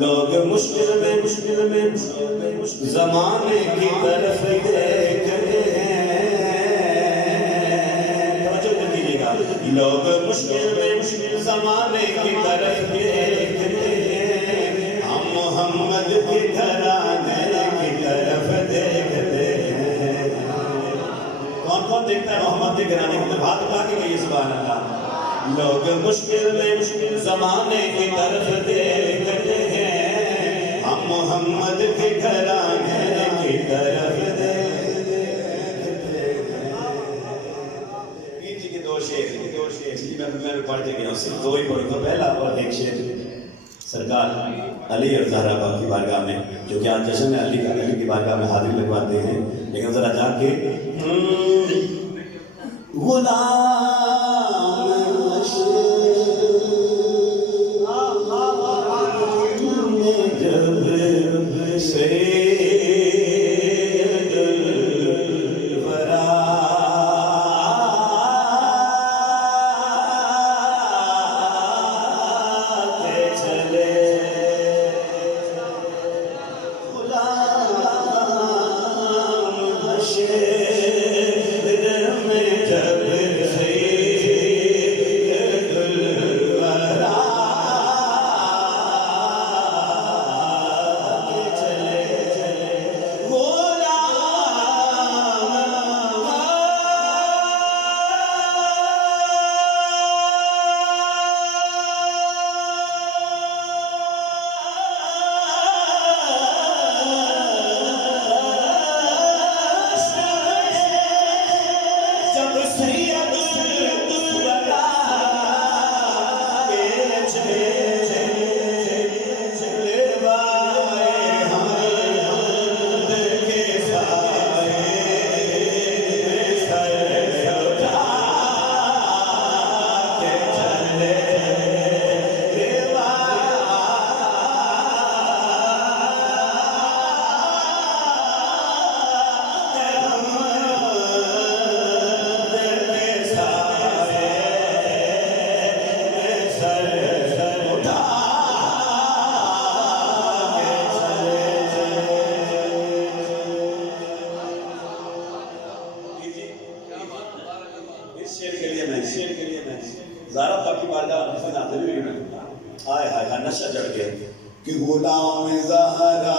لوگ مشکل میں زمانے کی طرف دیکھتے ہیں، توجہ دیجیے گا، لوگ مشکل میں زمانے کی طرف دیکھتے ہیں، ہم محمد کے گھرانے کی طرف دیکھتے ہیں۔ کون کون دیکھتا ہے محمد کے گھرانے کی طرف؟ ہاتھ اٹھا کے کہیے سبحان اللہ۔ لوگ مشکل میں زمانے کی طرف دیکھتے ہیں، ہم محمد کے گھرانے کی طرف دیکھتے ہیں۔ پیر جی کے دو شعر میں پڑھتے گیا، اس سے دو ہی پڑھوں گا، پہلا اور ایک شعر سرکار علی اور زہرا پاک کی بارگاہ میں، جو کہ آج جشن علی کی بارگاہ میں حاضر لگواتے ہیں، لیکن ذرا جا کے زہرا پاک کی بارگاہ میں ناظر ہوئی نا، آئے ہائے نشہ چڑھ گیا کہ غلام زہرا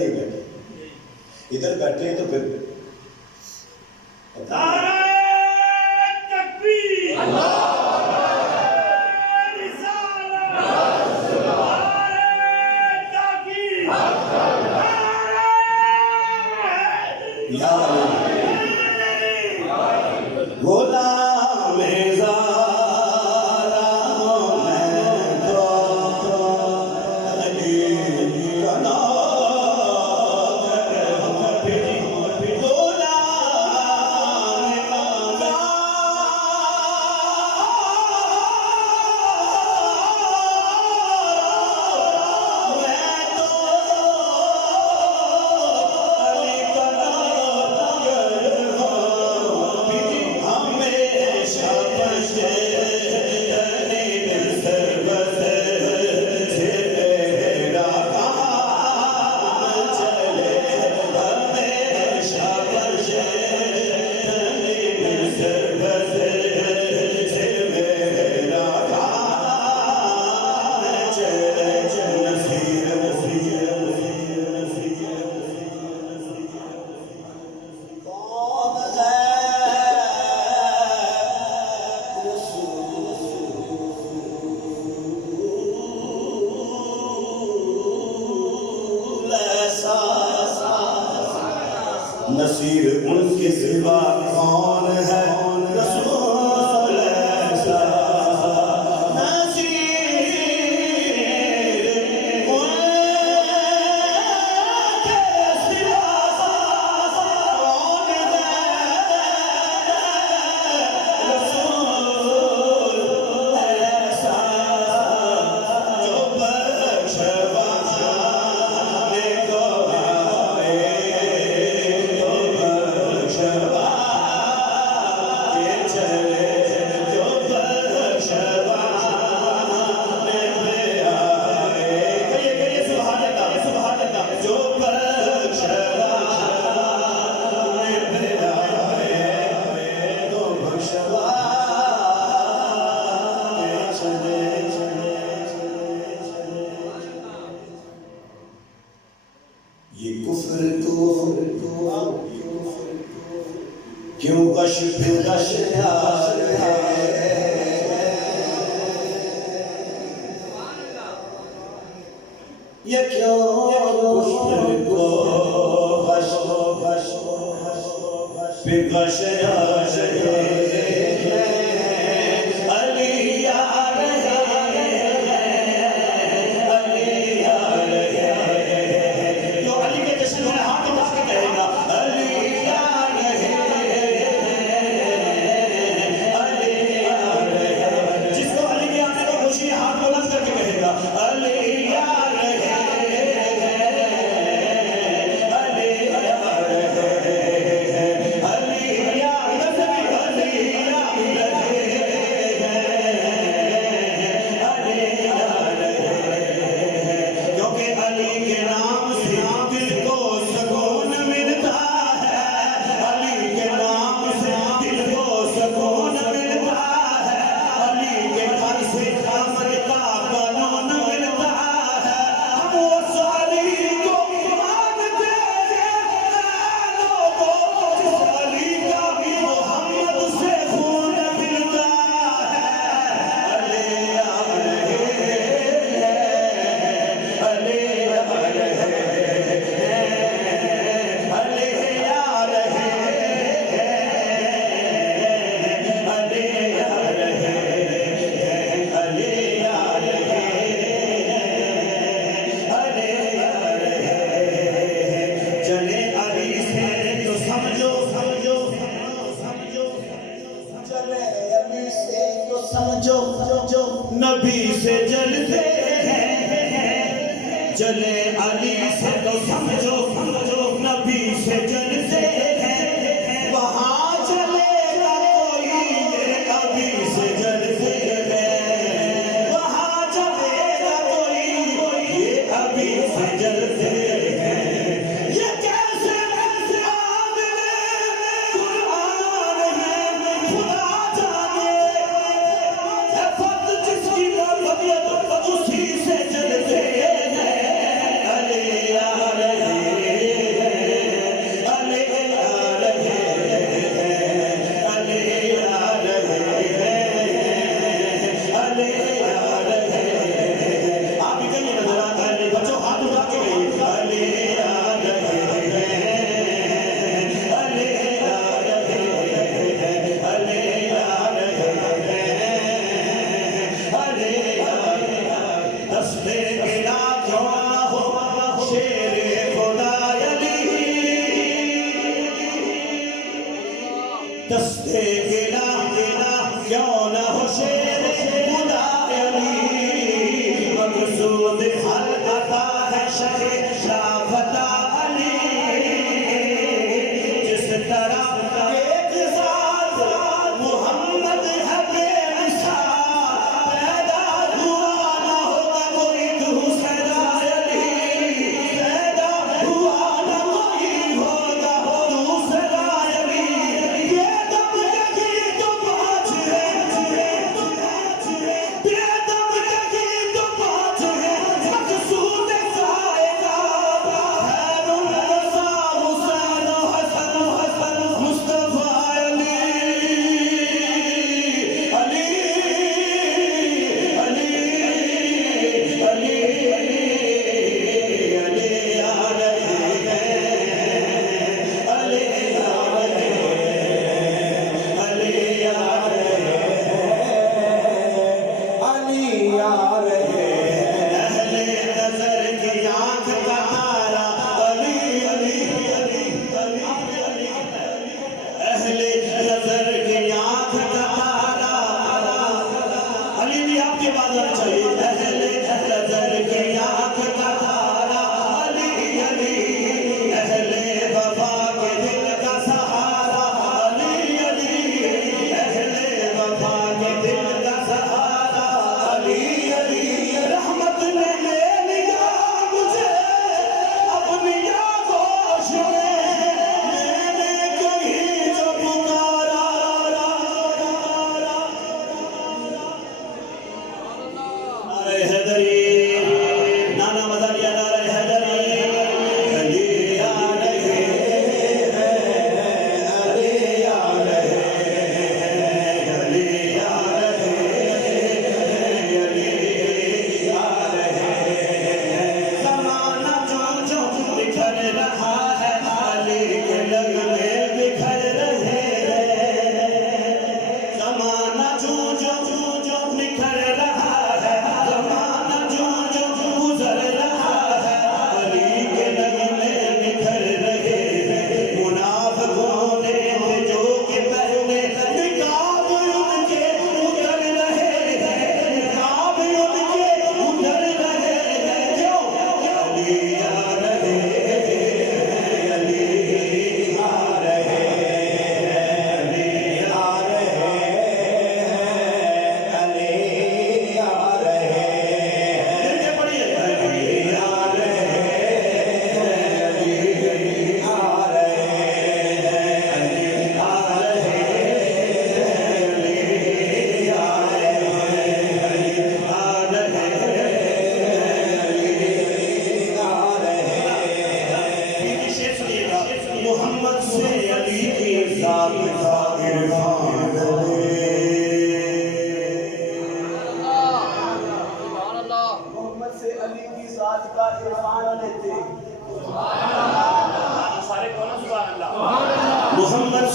نہیں بیٹھے، ادھر بیٹھے ہیں تو پھر نعرہ تکبیر، یا غلام زارا ہوں میں تو علی کا نوکر ہوں، غلام نصیر ان کے سوا کون ہے، رسول ایسا نصیر ان کے سوا کون ہے، رسول ایسا جو بخشوانے کو یہ کفر کو کیوں غش پہ غش یار ہے، یہ کیوں کفر کو غش پہ غش یار ہے، علی یار ہے، علی یار ہے، جو علی کے جشن میں ہاتھ اٹھا کے کہے گا علی یار ہے، علی یار ہے، جس کو علی کے آنے کو خوشی ہاتھ بلند کر کے کہے گا علی یار ہے، علی یار ہے، علی یار ہے، علی یار ہے، علی یار ہے، کیونکہ علی کے نام سے دل کو سکون ملتا ہے، علی کے نام سے دل کو سکون ملتا ہے، علی کے گھر سے امن کا قانون ملتا ہے، ہم اس علی کو مانتے ہیں لوگوں، جس علی کا بھی محمد سے خون ملتا ہے، علی یار ہے، علی یار ہے، علی یار ہے، علی یار ہے، علی یار ہے، علی یار ہے، چلے علی سے تو سمجھو سمجھو سمجھو، چلے علی سے تو سمجھو نبی سے جلتے ہیں، چلے علی سے تو سمجھو نبی سے جلتے ہیں، وہاں چلے گا کوئی یہ ابھی سے جلتے ہیں، وہاں چلے گا کوئی یہ ابھی سے جلتے ہیں، یہ کیسے عامل قرآن ہے خدا جانے، اے فرد جس کی محبت اسی سے جلتے ہیں، علی یار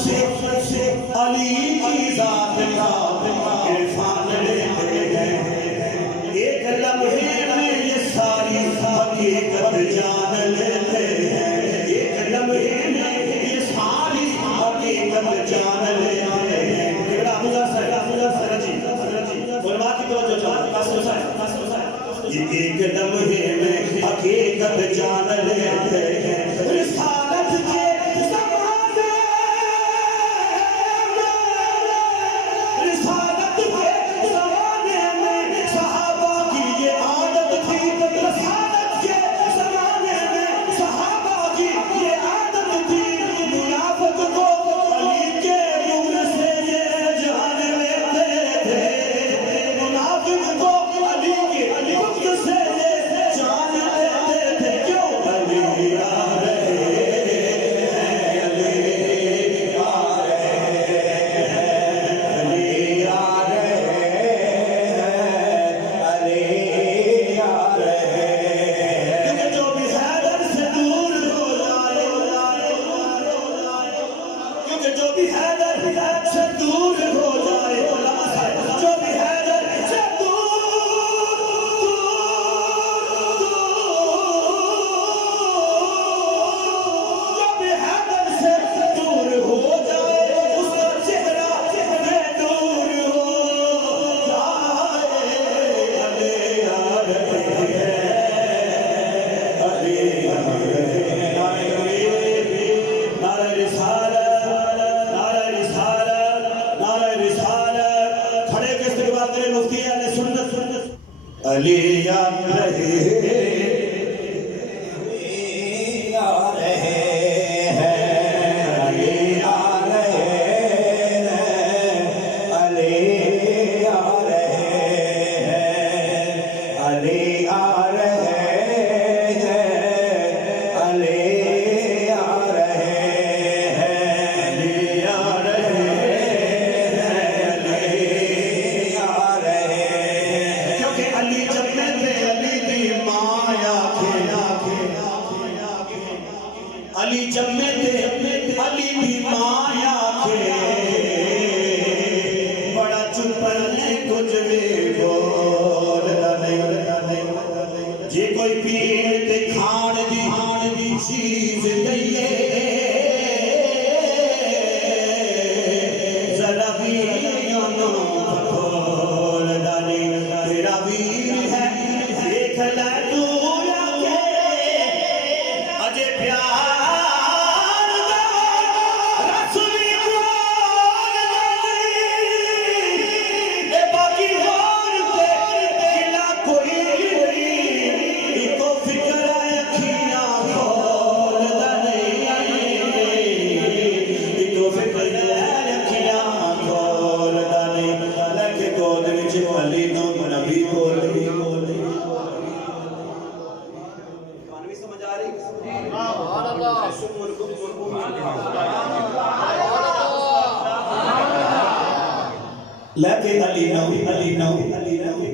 سے علی کی ذات کا عرفان لیتے ہیں، ایک لمحے میں یہ ساری حقیقت جان لیتے ہیں، ایک لمحے میں یہ ساری حقیقت جان لیتے ہیں۔ علماء کی توجہ چاہتے ہیں، ایک لمحے میں حقیقت جان لیتے ہیں۔ رسالت کے زمانے، رسالت کے زمانے میں صحابہ کی یہ عادت تھی، رسالت کے زمانے میں صحابہ کی یہ عادت تھی، منافق کو علی کے نور سے یہ جان لیتے تھے، منافق کو علی کے نور سے یہ جان لیتے تھے۔ کیوں؟ علی آ رہے ہیں، علی آ رہے ہیں، علی آ رہے ہیں، علی آ رہے ہیں۔ کیونکہ جو بھی حیدر سے دور ہو جائے، کیونکہ جو بھی حیدر سے دور ہو جائے، جو بھی حیدر سے جو بھی حیدر سے دور ہو جائے، اس کا چہرہ بے دور ہو جائے۔ علی آ رہے ہیں، علی آ رہے ہیں۔ نعرہ رسالت، نعرہ رسالت، نعرہ رسالت۔ کھڑے کے استقبال کریں مفتی اہل سنت۔ علی آ رہے ہیں، علی آ رہے ہیں، علی آ رہے ہیں، علی آ رہے ہیں، علی آ رہے ہیں، علی آ رہے ہیں، علی آ رہے ہیں، علی آ رہے ہیں۔ کیونکہ علی جب میں تھے، علی دی مایا کھیلا کھیلا، علی جب میں تھے، علی دی مایا کھیلا، بڑا چپر نے کچھ بھی بولنا نہیں، جے کوئی پیر تے کھان دی چیز دئیے، ذرا ویریاں نو کھولنا نہیں، تیرا ویر ہے دیکھ لے تو آگے، اجے پیار دا رسولی کون نہیں، اے باقی ہور تے کلا کوئی نہیں، ایکو فکر ہے اکھیاں کھولنا نہیں، ایکو فکر ہے اکھیاں کھولنا نہیں، لیکن گود وچ علی نو نبی بول رہی سمجھ آ رہی؟ لیکن علی نو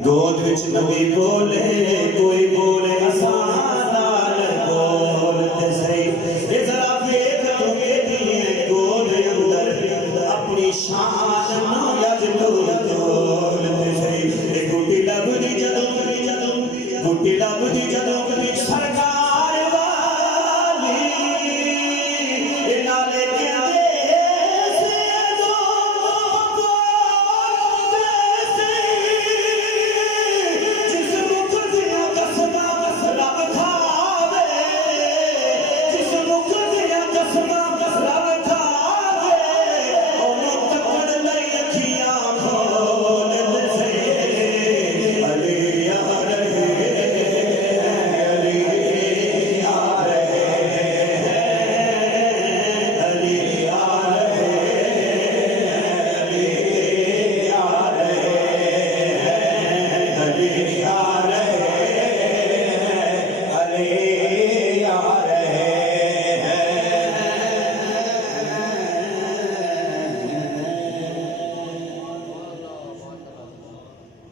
گود وچ نبی بولے، کوئی بولے آسان بولتے صحیح، یہ ذرا ویکھ تو میری گود اندر اپنی شان نو یج بولتے صحیح، ایک گھٹی لب دی جدوں، گھٹی لب دی جدوں سرکار والی، اے نالے کہندے سے دو بولتے سی، جس مکھ دیاں قسماں رب کھاوے، جس مکھ دیاں قسماں رب کھاوے، اونوں تکڑ لئی اکھیاں کھولتے سی، علی آ رہے ہیں، علی آ رہے ہیں، علی آ رہے ہیں، علی آ رہے ہیں، علی آ رہے ہیں، علی آ رہے ہیں۔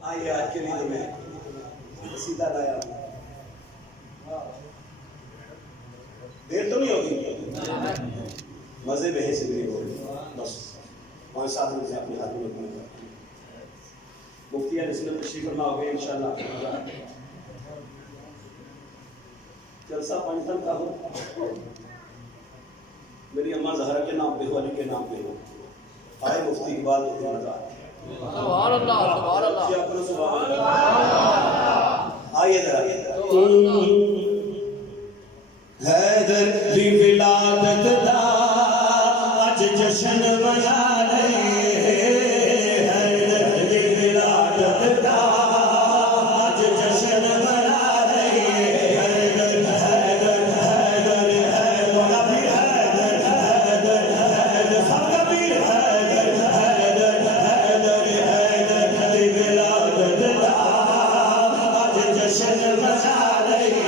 آئیے آج کے لیے میں سیدھا لایا ہوں، دیر تو نہیں ہوگی؟ مزے میں ہے سگری ہو رہی بس 5-7 منٹ سے اپنے ہاتھوں میں کرتے ہیں. مفتی علیہ السلام تشریف فرما ہو گئے انشاءاللہ. جلسہ پنجتن کا ہو. میری اماں زہرا کے نام پہ ہو، علی کے نام پہ ہو. آئے مفتی کی بات ہوتی نظر آتی. سبحان اللہ سبحان اللہ سبحان اللہ. آئیے ذرا حیدر دی ولادت دا اج جشن منا لئے. حیدر دی ولادت دا اج جشن منا لئے. حیدر حیدر حیدر حیدر ابھی حیدر حیدر حیدر سب ابھی حیدر حیدر حیدر حیدر دی ولادت دا اج جشن منا لئے.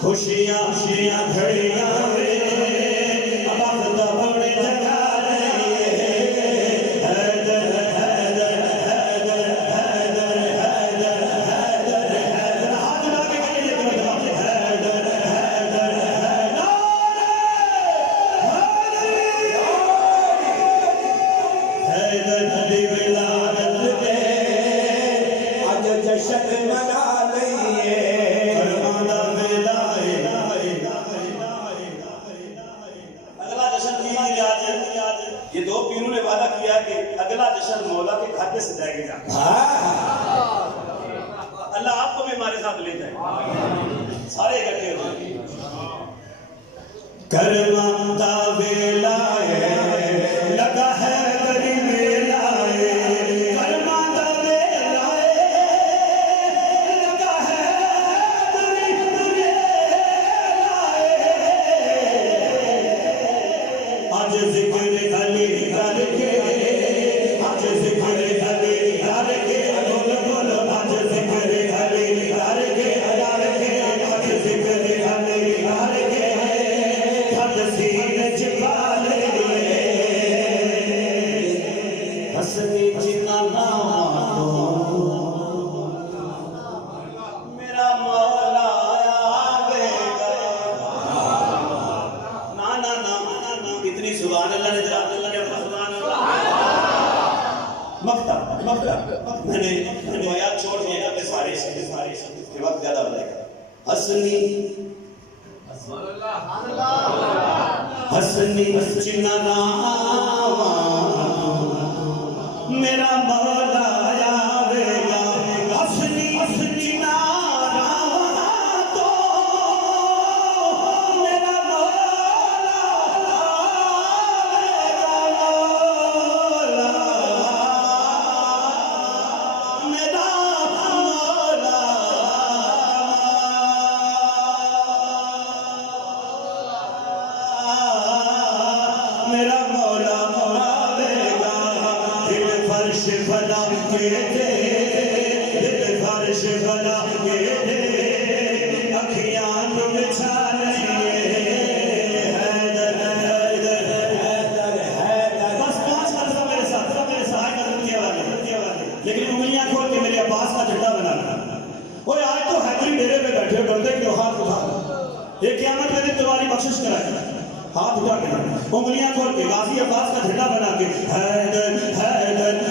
خوشیاں خوشیاں گھڑیاں یہ دو پیروں نے وعدہ کیا کہ اگلا جشن مولا کے گھر پہ سجائے گا. اللہ آپ کو بھی ہمارے ساتھ لے جائے سارے اکٹھے ہو جائیں. کرمان دا ویلا لگا ہے بڑی ویلا کرمان دا ویلا لگا ہے بڑی ویلا. آج ذکر علی کر کے آج ذکر علی کر کے بول بول آج ذکر علی کر کے آج ذکر علی کر کے سینے چپالے حسنی جنا میرا مولا آوے گا. نا اتنی سبحان اللہ نے ذرا اللہ کے سبحان اللہ. میں نے آیات چھوڑ دیا کہ سارے کے وقت زیادہ ہو جائے گا. حسنی حسنی چنا میرا مولا آوے گا. حسنی چنا تو میرا مولا آوے گا. بھلا کے دے دل فرش بھلا کے دے اکھیاں بچھا لئے حیدر حیدر حیدر حیدر بس 5 لفظ میرے ساتھ قدم کیا والے لیکن انگلیاں کھول کے میرے عباس کا جھنڈا بنا اوے آج تو حیدری ڈیرے پہ بیٹھے ڈرتے کہ ہاتھ اٹھا یہ قیامت کے دن تمہاری بخشش کرائے ہاتھ اٹھا کے انگلیاں کھول کے غازی عباس کا جھنڈا بنا کے حیدر حیدر